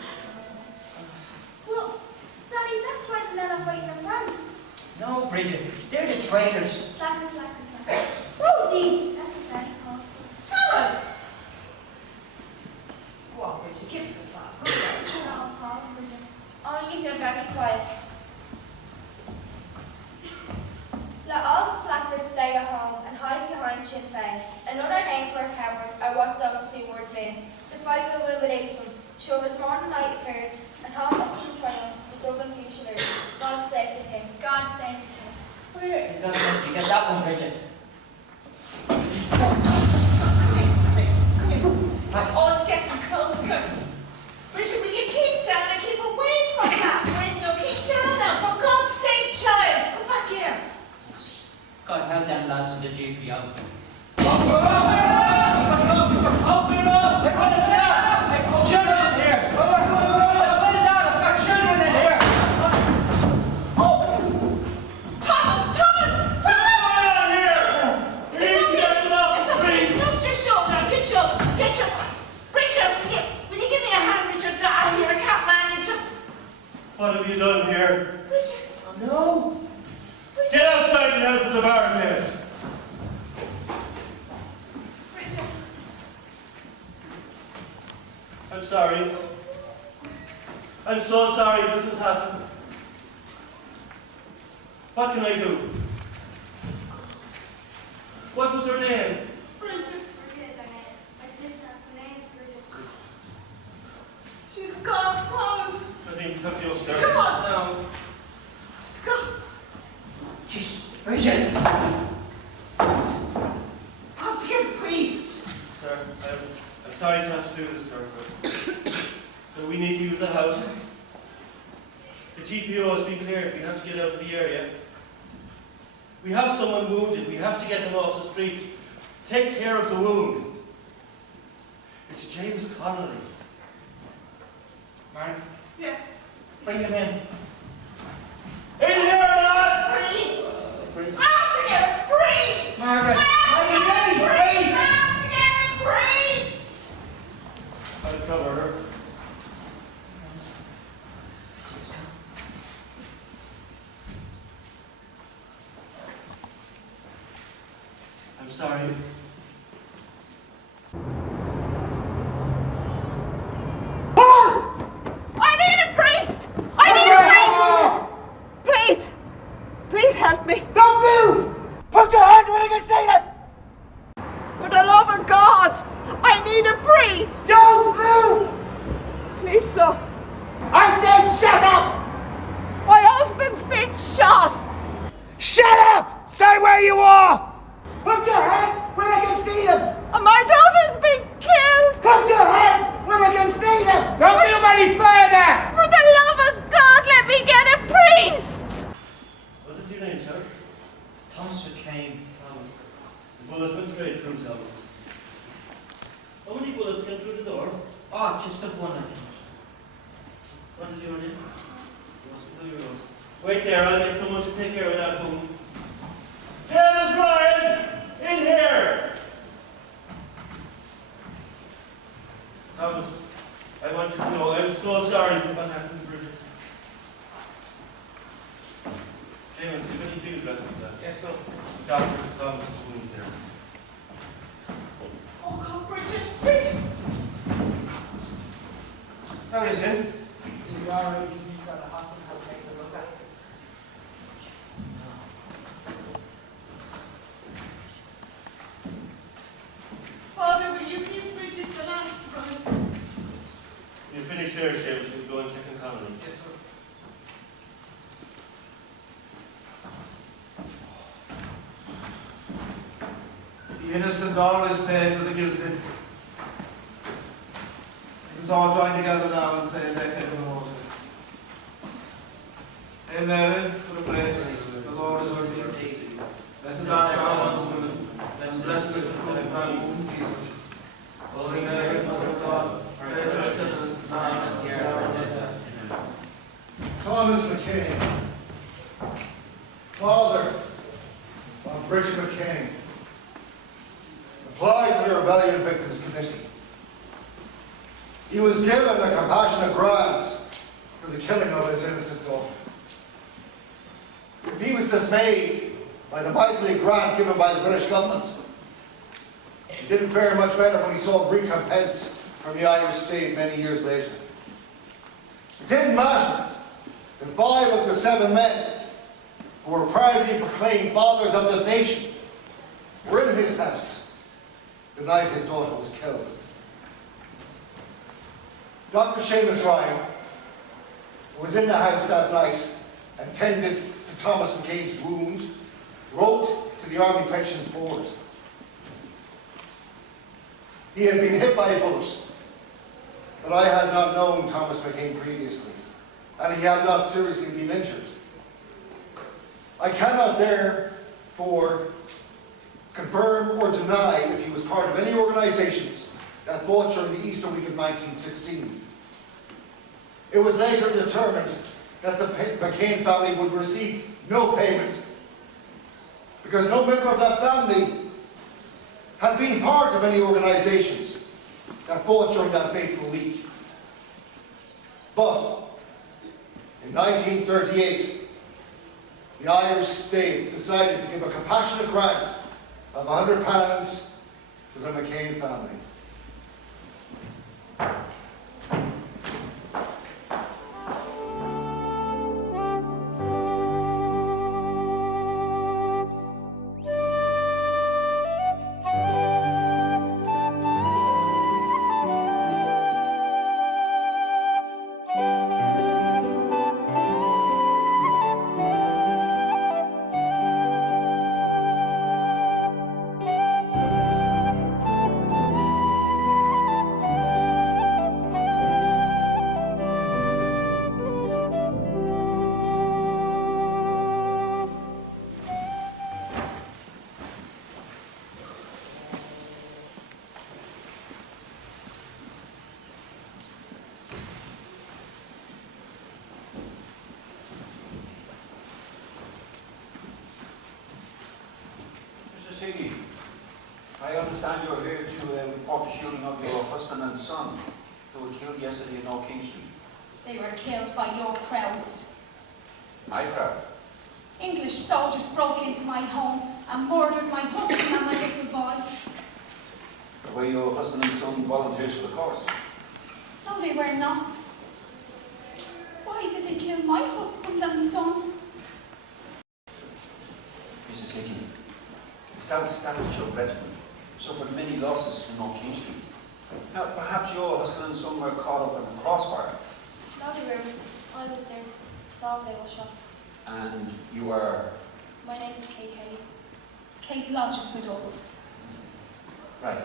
Well, Daddy, that's why the men are fighting in France. No, Bridget, they're the traitors. Slackers, slackers, slackers. Rosie! That's what Daddy calls them. Tell us. Go on, Bridget, give us a song. Go on. No, Paul, Bridget. Only if you're very quiet. Let all the slackers stay at home and hide behind Sinn Féin. Another name for a coward are what those 2 words mean. The fight will win with April. Show as morning light appears, and home up in triumph with Dublin future. God save the King. God save the King. Where in God's name did you get that one, Bridget? Oh, it's getting closer. Bridget, will you keep down and keep away from that window? Keep down now, for God's sake, child. Come back here. God help them lads in the GPO. Open up! I've got children in here! I've got children in here! Thomas! What's going on here? You need to get them off the street! It's just your shoulder. Get your... Bridget, will you give me a hand with your dad here? I can't manage him. What have you done here? Bridget. Oh no! Get outside and help with the barricades. Bridget. I'm sorry. I'm so sorry this has happened. What can I do? What was her name? Bridget. My sister, her name is Bridget. She's gone, Thomas. I mean, help you She's upstairs. gone. No. She's gone. Jeez, Bridget! I have to get a priest. Sir, I'm sorry to have to do this, sir, but so we need to use the house. The GPO has been cleared. We have to get out of the area. We have someone wounded. We have to get them off the street. Take care of the wound. It's James Connolly. Mark, Yeah. bring him in. In here, lad! Priest. I have to get a priest. Margaret, I have to get a priest. I'll cover her. I'm sorry. I need a priest! I need a priest! Please! Please help me! Don't move! Put your hands where I can see them! For the love of God! I need a priest! Don't move! Please, sir. I said shut up! My husband's been shot! Shut up! Stay where you are! Put your hands where I can see them! And my daughter's been killed! Put your hands where I can see them! Don't move any further! For the love of God, let me get a priest! What is your name, sir? Thomas came from... The bullet went straight through Thomas. How many bullets came through the door? Oh, just the one, I think. What is your name? Wait there, I'll get someone to take care of that wound. James Ryan! In here! Thomas, I want you to know I'm so sorry for what happened to Bridget. James, give any field dressing to that? Yes, sir. Dr. Thomas' wound there. Oh God, Bridget! Bridget! How is it? You are ready to be for the hospital. I'll take a look at it. Father, will you give Bridget the last rites? You finish there, James. We'll go and check in Conley. Yes, sir. The innocent always pay for the guilty. Let's all join together now and say that kind of emotion. Hail Mary, for the place, the Lord is with you. Blessed art thou amongst women, and blessed is the fruit of thy womb, Jesus. Holy Mary, Mother of God, pray for us sinners, now and at the hour of death. Thomas McCain, father of Bridget McCain, applied to the Rebellion Victims Committee. He was given a compassionate grant for the killing of his innocent daughter. If he was dismayed by the miserly grant given by the British government, he didn't fare much better when he saw recompense from the Irish state many years later. It didn't matter that 5 of the 7 men who were proudly proclaimed fathers of this nation were in his house the night his daughter was killed. Dr. Seamus Ryan was in the house that night and tended to Thomas McCain's wound wrote to the Army Pensions Board. He had been hit by a bullet, but I had not known Thomas McCain previously, and he had not seriously been injured. I cannot therefore confirm or deny if he was part of any organisations that fought during the Easter week of 1916. It was later determined that the McCain family would receive no payment because no member of that family had been part of any organisations that fought during that fateful week. But in 1938, the Irish state decided to give a compassionate grant of £100 to the McCain family. I understand you're here to report the shooting of your husband and son who were killed yesterday in Old King Street. They were killed by your crowds. My crowd? English soldiers broke into my home and murdered my husband and my little boy. Were your husband and son volunteers for the cause? No, they were not. Why did they kill my husband and son? Mrs. Hickey, the South Staffordshire Regiment suffered many losses in Old King Street. Now, perhaps your husband and son were caught up in the crossfire. No, they weren't. I was there. Saw they were shot. And you are? My name is Kate Kelly. Kate lodges with us. Right.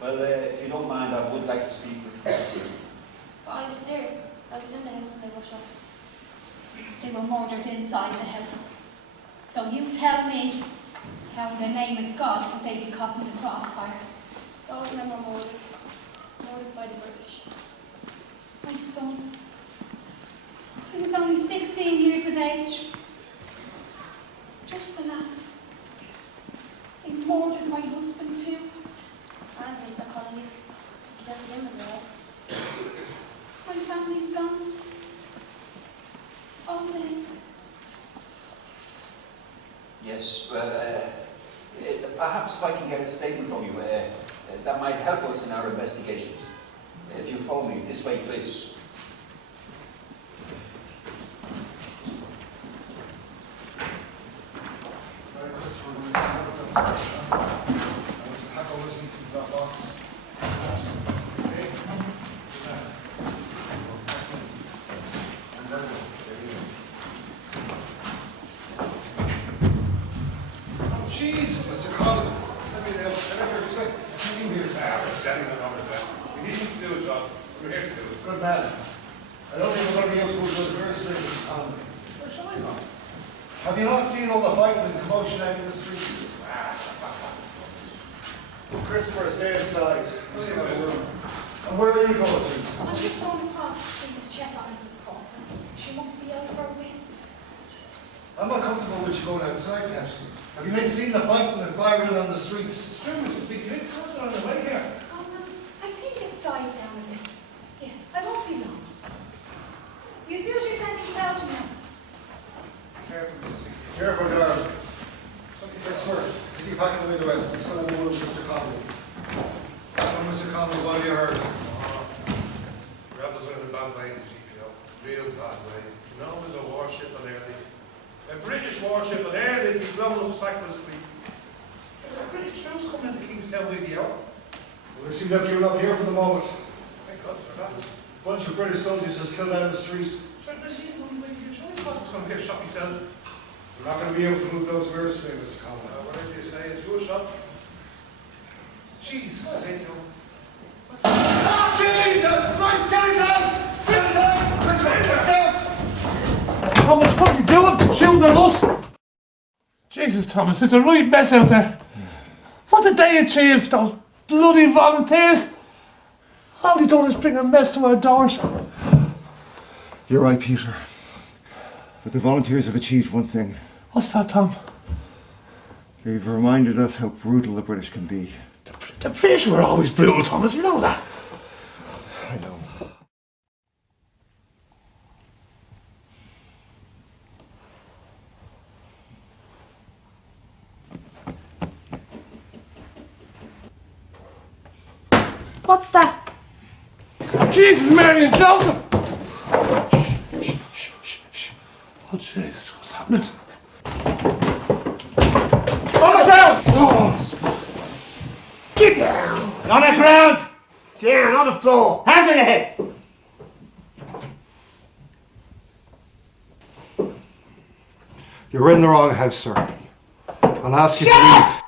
Well, if you don't mind, I would like to speak with Mrs. Hickey. But I was there. I was in the house and they were shot. They were murdered inside the house. So you tell me how in the name of God could they be caught in the crossfire? Those men were murdered. Murdered by the British. My son. He was only 16 years of age. Just a lad. They murdered my husband too. And Mr. Connolly. Killed him as well. My family's gone. All dead. Yes, well, perhaps if I can get a statement from you, that might help us in our investigations. If you follow me this way, please. Jesus, Mr. Collins. I never expected to see you here. We're standing on our back. We need you to do a job. We're here to do it. Good man. I don't think we're going to be able to go to those very straight, Mr. Collins. Where's showing on? Have you not seen all the fighting and commotion out in the streets? Christopher, stay inside. And where are you going to? I'm just going across the street to check on Mrs. Coleman. She must be out of her wits. I'm not comfortable with you going outside, Ashley. Have you been seeing the fighting and firing on the streets? Sure, Mrs. Hickey, it's on the way here. I think it's died down a bit. Yeah, I won't be long. You do as you're trying to tell me now. Careful, Mrs. Hickey. Careful, darling. Christopher, did you pack in the Midwest? I'm still on the road with Mr. Conley. Mr. Conley, what have you heard? Rebels are in a bad way in the CPO. Real bad way. You know, there's a warship on there. A British warship on there, they've been blown up Cyprus Street. There are British troops coming into Kingstown with the hour. Well, they seem to have given up here for the moment. Thank God for that. A bunch of British soldiers just killed out in the street. So, I see the only way you can show me was going to get shot myself. We're not going to be able to move those mirrors today, Mr. Conway. Whatever you say, it's your shop. Jesus, Saint What's that? Jesus! Right, get us out! Get us out! Let's get Thomas, what are you doing? Shooting at us? Jesus, Thomas, it's a right mess out there. What did they achieve, those bloody volunteers? All they done is bring a mess to our doors. You're right, Peter. But the volunteers have achieved one thing. What's that, Tom? They've reminded us how brutal the British can be. The British were always brutal, Thomas, you know that. I know. What's that? Jesus, Mary and Joseph! Oh, Jesus, what's happening? On the ground! Oh. Get down! On the ground! Down, on the floor! Hands on your head! You're in the wrong house, sir. I'll ask you to leave.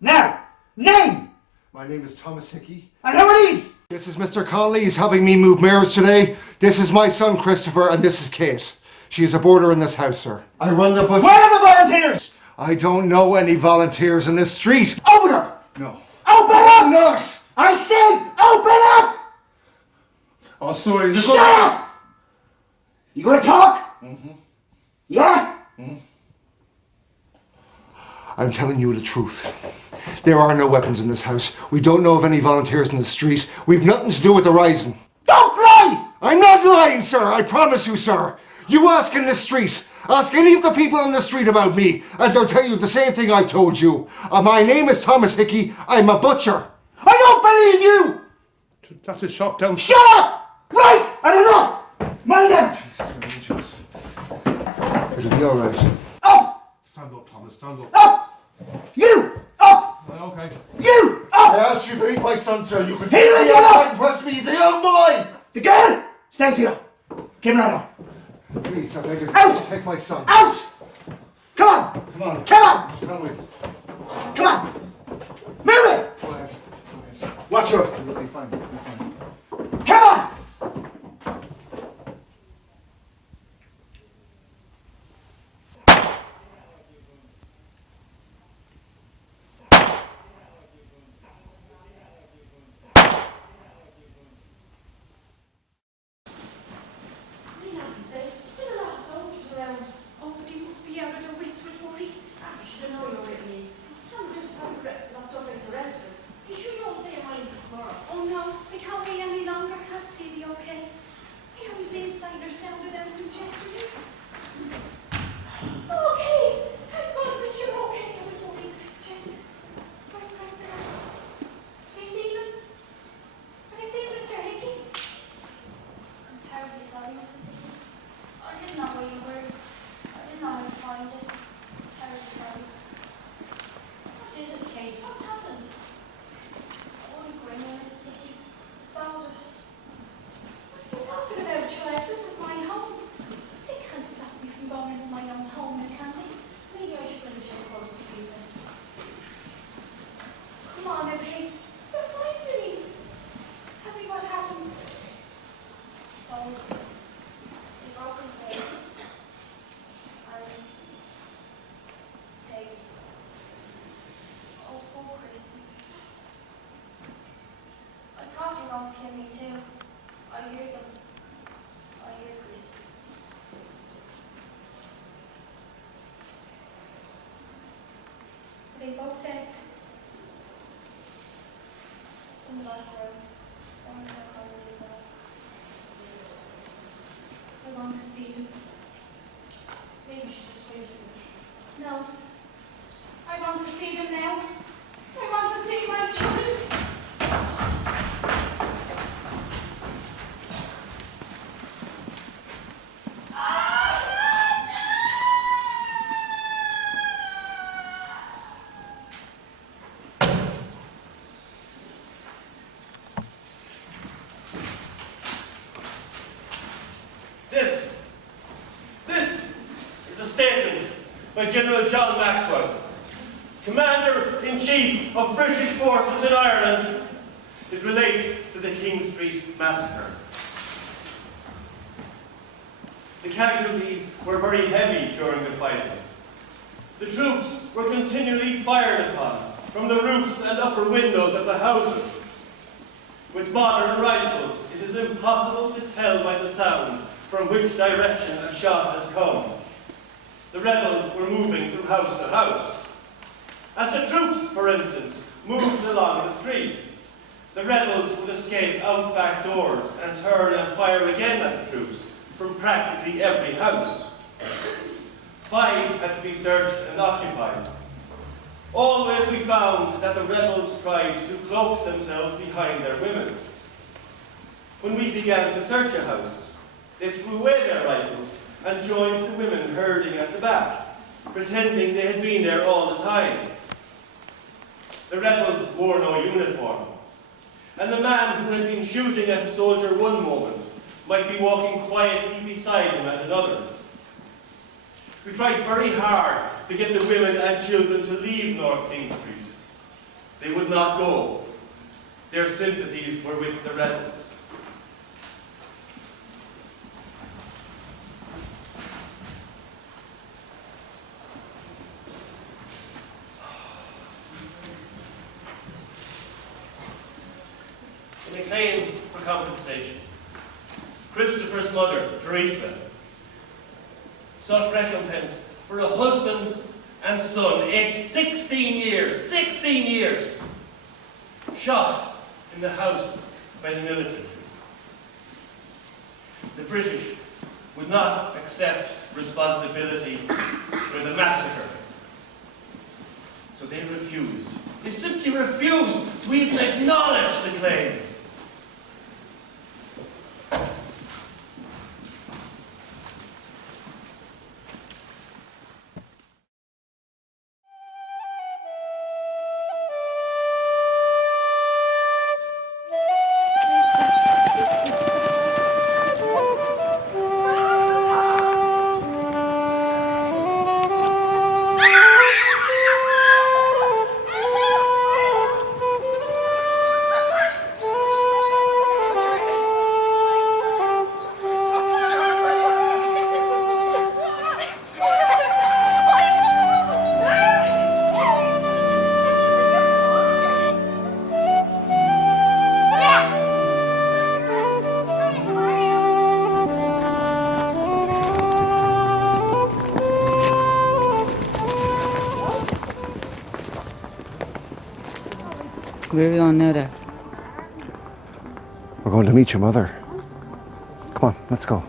Now, name! My name is Thomas Hickey. And who are these? This is Mr. Conley. He's helping me move mirrors today. This is my son, Christopher, and this is Kate. She is a boarder in this house, sir. I run the butcher. Where are the volunteers? I don't know any volunteers in this street. Open up! No. Open up! Not! I said open up! Oh, sorry. Shut up! You gonna talk? Mm-hmm. Yeah? Mm-hmm. I'm telling you the truth. There are no weapons in this house. We don't know of any volunteers in the street. We've nothing to do with the rising. Don't lie! I'm not lying, sir. I promise you, sir. You ask in the street. Ask any of the people in the street about me, and they'll tell you the same thing I've told you. My name is Thomas Hickey. I'm a butcher. I don't believe you! That's a shock down. Shut up! Right! And enough! Mind them! It'll be all right. Up! Stand up, Thomas, stand up. Up! You! Up! Okay. You! Up! I asked you to meet my son, sir. You can He will me get outside up! and press me. He's a young boy. The girl! Stands here. Give him that up. Please, I beg of you, Out! take my son. Out! Come on! Come on. Come on! Mr. Conway. Come on! Move it! Quiet. Watch her. You'll be fine. You'll be fine. Come on! Oh, but you must be out of their wits with worry. I should know you're with me. I'm just locked up like the rest of us. You sure you won't stay in mine tomorrow? Oh no, I can't wait any longer. I'll see the okay. I haven't seen sight or sound of them since yesterday. Oh, Kate! Thank goodness you're okay. I was worried. Where's Christopher? Have you seen him? Have you seen Mr. Hickey? I'm terribly sorry, Mrs. Hickey. I didn't know where you were. I didn't know how to find you. Terribly sorry. What is it, Kate? What's happened? Only grinning, Mrs. Hickey. The soldiers. What are you talking about, child? This is my home. They can't stop me from going into my own home, can they? Maybe I should finish your course with you, then. Come on now, Kate. You're fine with me. Tell me what happened. Soldiers. They broke into waves. And they... Oh, poor Christy. I thought you were going to kill me too. I heard them. I heard Christy. They both dead. In the bathroom. One is so cold as well. I want to see them. Maybe you should just wait a minute. No. I want to see them now. I want to see my child. This is a statement by General John Maxwell, Commander-in-Chief of British forces in Ireland. It relates to the King Street massacre. The casualties were very heavy during the fighting. The troops were continually fired upon from the roofs and upper windows of the houses. With modern rifles, it is impossible to tell by the sound from which direction a shot has come. The rebels were moving from house to house. As the troops, for instance, moved along the street, the rebels would escape out back doors and turn and fire again at the troops from practically every house. 5 had to be searched and occupied. Always we found that the rebels tried to cloak themselves behind their women. When we began to search a house, they threw away their rifles and joined the women herding at the back, pretending they had been there all the time. The rebels wore no uniform, and the man who had been shooting at a soldier one moment might be walking quietly beside him at another. We tried very hard to get the women and children to leave North King Street. They would not go. Their sympathies were with the rebels. In a claim for compensation, Christopher's mother, Teresa, sought recompense for a husband and son aged 16 years, shot in the house by the military. The British would not accept responsibility for the massacre, so they refused. They simply refused to even acknowledge the claim. Where are we going now, Dad? We're going to meet your mother. Come on, let's go.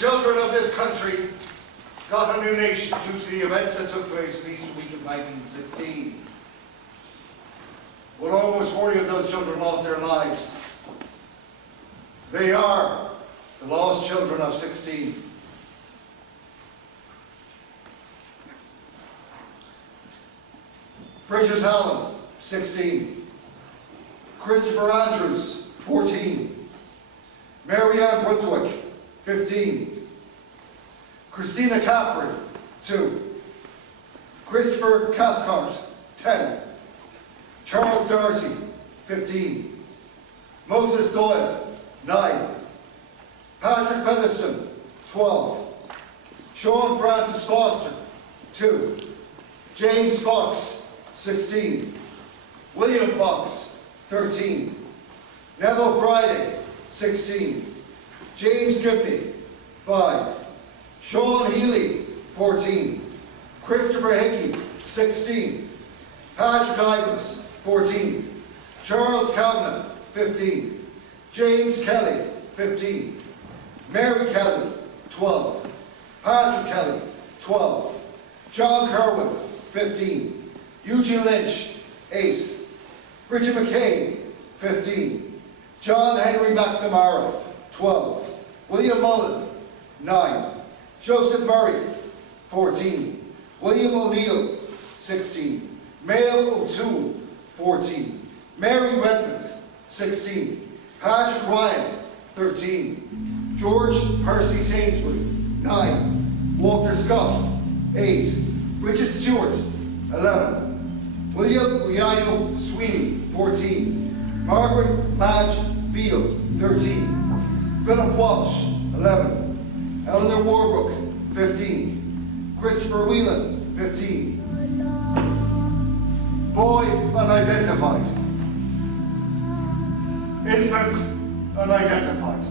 children of this country got a new nation due to the events that took place in Easter week of 1916. But almost 40 of those children lost their lives. They are the lost children of 16. Bridget Allen, 16. Christopher Andrews, 14. Mary Ann Brunswick, 15. Christina Caffrey, 2. Christopher Cathcart, 10. Charles Darcy, 15. Moses Doyle, 9. Patrick Featherston, 12. Sean Francis Foster, 2. James Fox, 16. William Fox, 13. Neville Friday, 16. James Gibney, 5. Sean Healy, 14. Christopher Hickey, 16. Patrick Ivers, 14. Charles Kavanagh, 15. James Kelly, 15. Mary Kelly, 12. Patrick Kelly, 12. John Kerwin, 15. Eugene Lynch, 8. Richard McCain, 15. John Henry McNamara, 12. William Mullen, 9. Joseph Murray, 14. William O'Neill, 16. Mail O'Toole, 14. Mary Redmond, 16. Patrick Ryan, 13. George Percy Sainsbury, 9. Walter Scott, 8. Richard Stewart, 11. William Liano Sweeney, 14. Margaret Madge Veal, 13. Philip Walsh, 11. Eleanor Warbrook, 15. Christopher Whelan, 15. Boy unidentified. Infant unidentified.